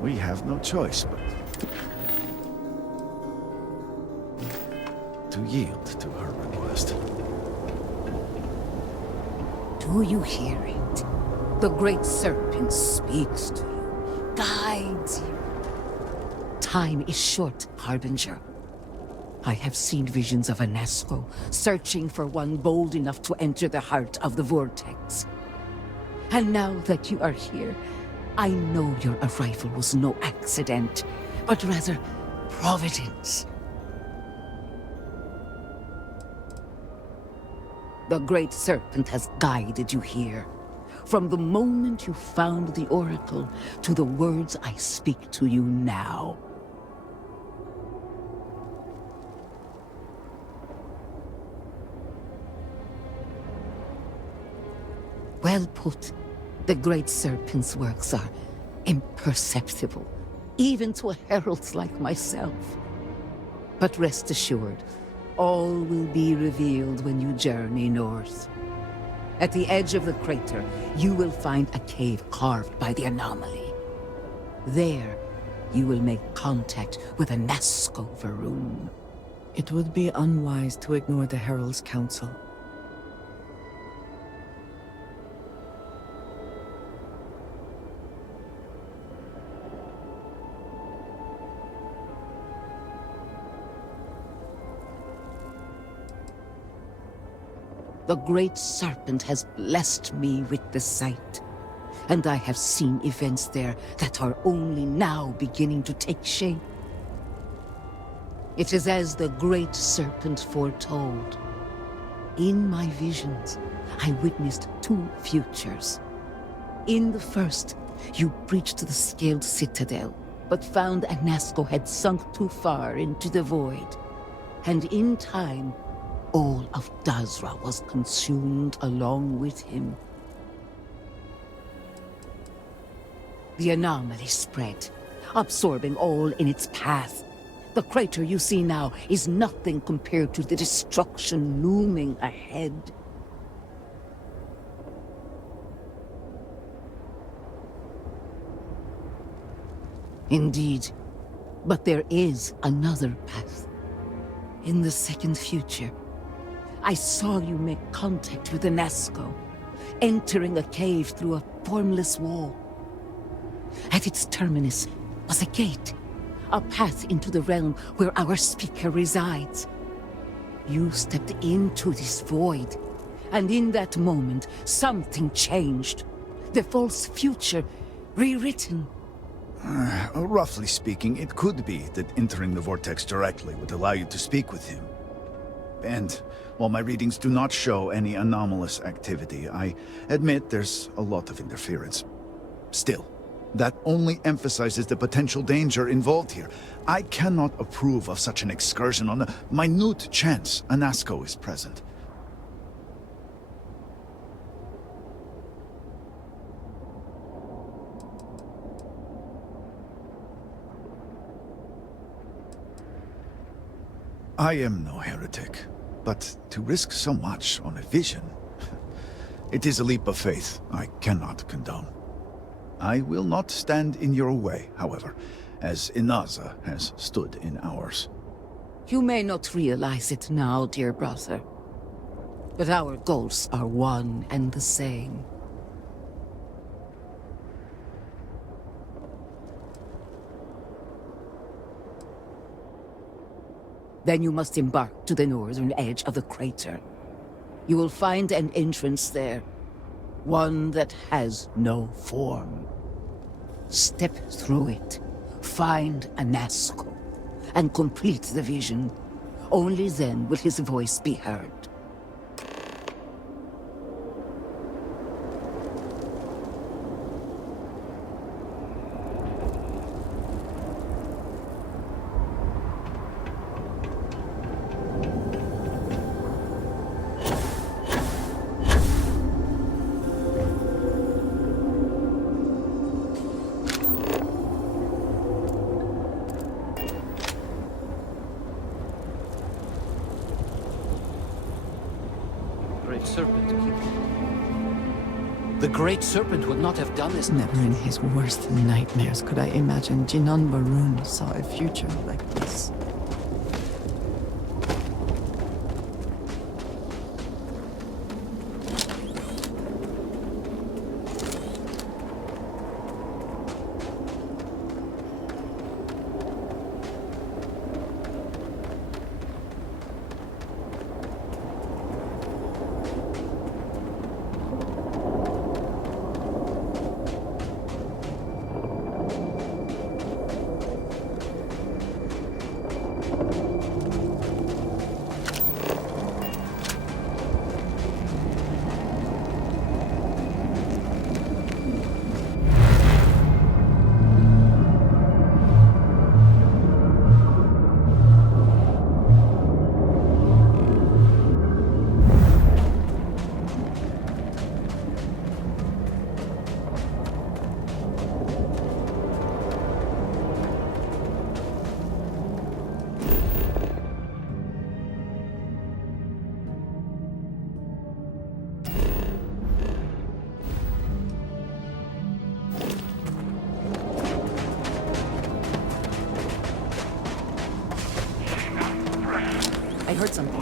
we have no choice but to yield to her request. Do you hear it? The great serpent speaks to you, guides you. Time is short, Harbinger. I have seen visions of Anasco searching for one bold enough to enter the heart of the vortex. And now that you are here, I know your arrival was no accident, but rather providence. The great serpent has guided you here. From the moment you found the oracle to the words I speak to you now. Well put. The great serpent's works are imperceptible, even to heralds like myself. But rest assured, all will be revealed when you journey north. At the edge of the crater, you will find a cave carved by the anomaly. There, you will make contact with a Nazco Varun. It would be unwise to ignore the Herald's counsel. The great serpent has blessed me with the sight, and I have seen events there that are only now beginning to take shape. It is as the great serpent foretold. In my visions, I witnessed two futures. In the first, you breached the scaled citadel, but found Anasco had sunk too far into the void. And in time, all of Dazra was consumed along with him. The anomaly spread, absorbing all in its path. The crater you see now is nothing compared to the destruction looming ahead. Indeed, but there is another path. In the second future, I saw you make contact with Anasco, entering a cave through a formless wall. At its terminus was a gate, a path into the realm where our speaker resides. You stepped into this void, and in that moment, something changed. The false future, rewritten. Roughly speaking, it could be that entering the vortex directly would allow you to speak with him. And while my readings do not show any anomalous activity, I admit there's a lot of interference. Still, that only emphasizes the potential danger involved here. I cannot approve of such an excursion on a minute chance Anasco is present. I am no heretic, but to risk so much on a vision, it is a leap of faith I cannot condone. I will not stand in your way, however, as Inaza has stood in ours. You may not realize it now, dear brother, but our goals are one and the same. Then you must embark to the northern edge of the crater. You will find an entrance there, one that has no form. Step through it, find Anasco, and complete the vision. Only then will his voice be heard. The Great Serpent would not have done this. Never in his worst nightmares could I imagine Jinan Barun saw a future like this. I heard something.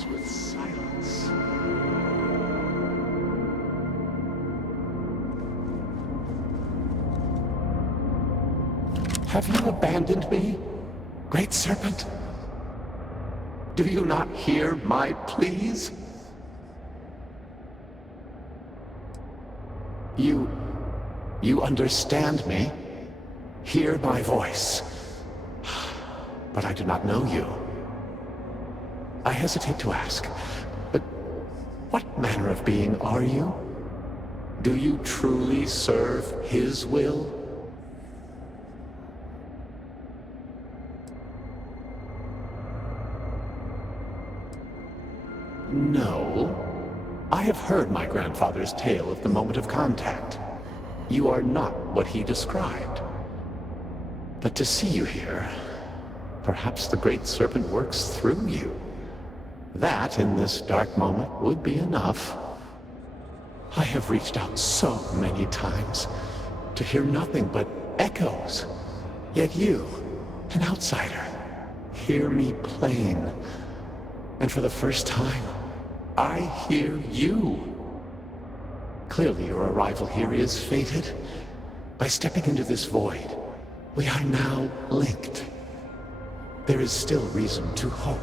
answers with silence. Have you abandoned me, Great Serpent? Do you not hear my pleas? You understand me? Hear my voice. But I do not know you. I hesitate to ask, but what manner of being are you? Do you truly serve his will? No. I have heard my grandfather's tale of the moment of contact. You are not what he described. But to see you here, perhaps the Great Serpent works through you. That, in this dark moment, would be enough. I have reached out so many times to hear nothing but echoes. Yet you, an outsider, hear me plain. And for the first time, I hear you. Clearly your arrival here is fated. By stepping into this void, we are now linked. There is still reason to hope.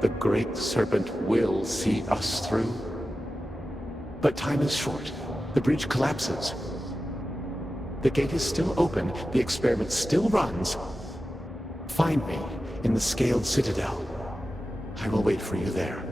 The Great Serpent will see us through. But time is short. The bridge collapses. The gate is still open. The experiment still runs. Find me in the Scaled Citadel. I will wait for you there.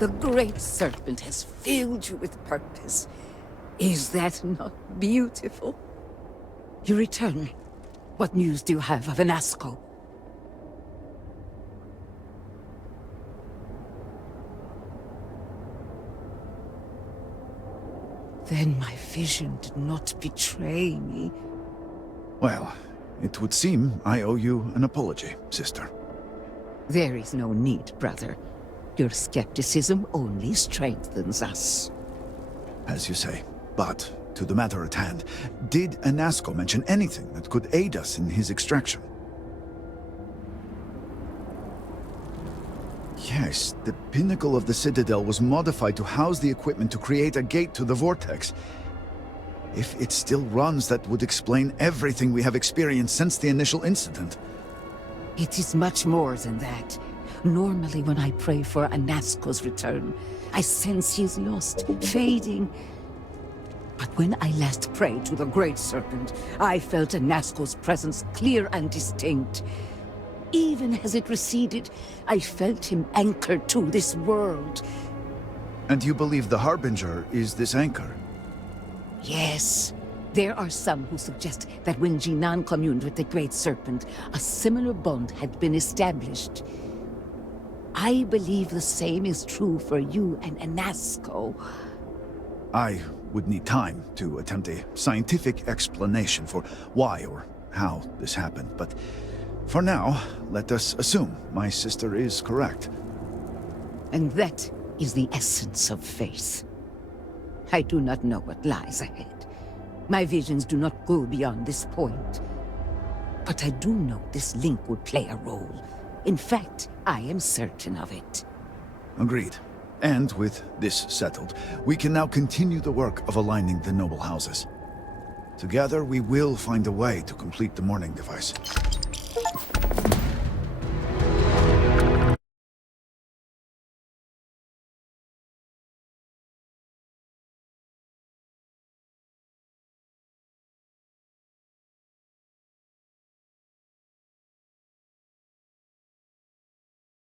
The Great Serpent has filled you with purpose. Is that not beautiful? You return. What news do you have of Anasco? Then my vision did not betray me. Well, it would seem I owe you an apology, sister. There is no need, brother. Your skepticism only strengthens us. As you say. But, to the matter at hand, did Anasco mention anything that could aid us in his extraction? Yes, the pinnacle of the Citadel was modified to house the equipment to create a gate to the Vortex. If it still runs, that would explain everything we have experienced since the initial incident. It is much more than that. Normally when I pray for Anasco's return, I sense he is lost, fading. But when I last prayed to the Great Serpent, I felt Anasco's presence clear and distinct. Even as it receded, I felt him anchored to this world. And you believe the Harbinger is this anchor? Yes. There are some who suggest that when Jinan communed with the Great Serpent, a similar bond had been established. I believe the same is true for you and Anasco. I would need time to attempt a scientific explanation for why or how this happened, but for now, let us assume my sister is correct. And that is the essence of faith. I do not know what lies ahead. My visions do not go beyond this point. But I do know this link would play a role. In fact, I am certain of it. Agreed. And with this settled, we can now continue the work of aligning the noble houses. Together, we will find a way to complete the mourning device.